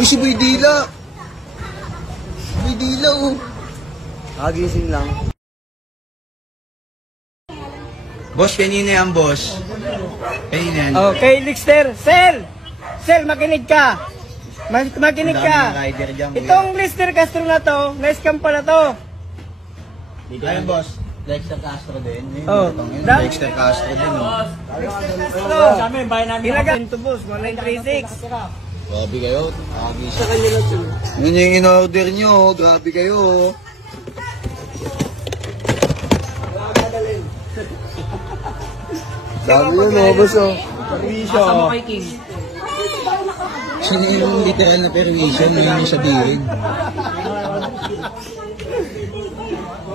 Uy, si Boy Dila. Boy Dila, oh. Kagising lang. Boss, kanina yan, boss. Kanina yan. Okay, Lister. Sir! Sir, makinig ka. Makinig ka. Rider dyan, kuya. Itong Lister Castro na to, na-scam pala to. Ayun, boss. Dexter Castro din. Oh. Dexter Castro din, oh. Sa amin, bayan namin. Ilagan to, boss. 1936. Grabe kayo. Sa kanya lang ito. Yun yung in-order nyo, oh. Grabe kayo, oh. Dami yun, oh, boss, oh. Asa mo kay King? Sino yung literal na permission na yun sa diin?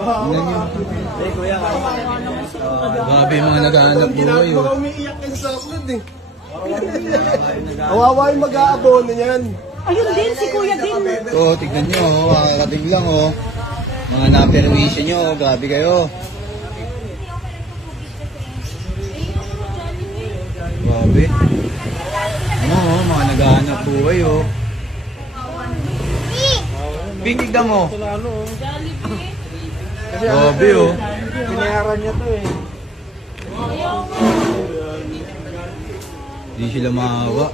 Tingnan nyo. Grabe yung mga naghahanap buhay, oh. Umiiyak kayo sa upload eh. Kawawa yung mag-aabono niyan. Ayun din, si Kuya din. Oh, tignan nyo, oh. Makakating lang, oh. Mga na-permission nyo, oh. Grabe kayo. Grabe. Ano, oh, mga naghahanap buhay, oh. Tignan mo. Grabe, oh. Pinayaran niya to eh. Hindi sila maawa.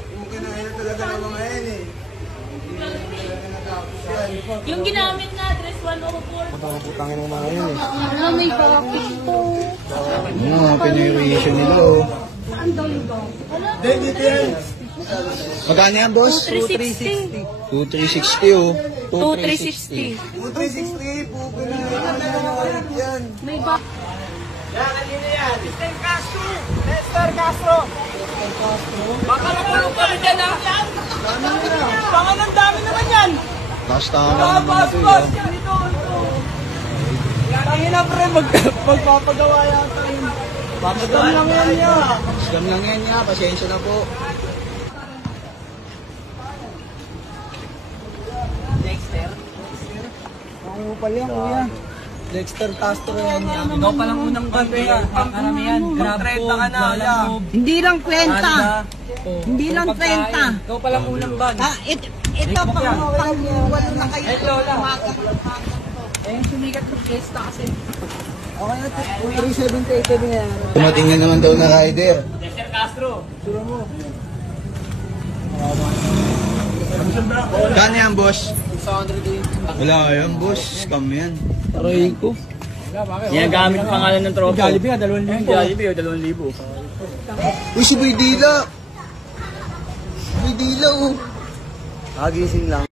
Yung ginamit na address 104. Putangin mo mga yun eh. May bakit po. Ano, mga permission nila, oh. Saan daw yung daw? Dito yan. Magkano yan, boss? 360. 2360, oh. 2360. 360 po. Yan. May bakit. Yan, kanina yan. Lister Castro. Lister Castro. Baka nakulong kami dyan, ha? Baka ng dami naman yan. Last time naman na ito, Boss, oh. ito. Tangin na, pre. Magpapagawa yata yun. Scam lang yan niya. Scam lang yan niya. Pasensya na po. Dexter. Ang upal yan, kuya. Dexter Castro yan. Ikaw palang unang banda. Karamihan. Grab 30 ka na. Hindi lang 30. Hindi lang 30. Ikaw palang unang bag. Ito pang walo na kayo. Eh, Lola. Eh, yung sumikat ng fiesta kasi. Okay na, 378 yan. Tumating na naman daw na rider. Dexter Castro. Sura mo. Kano yan, boss? Wala yan, boss. Scam yan. Aray ko. Ginagamit pangalan ng tropa. Jollibee, 2,000. Jollibee, 2,000. Uy, si Boy Dila. Boy Dila, oh. Kagising lang.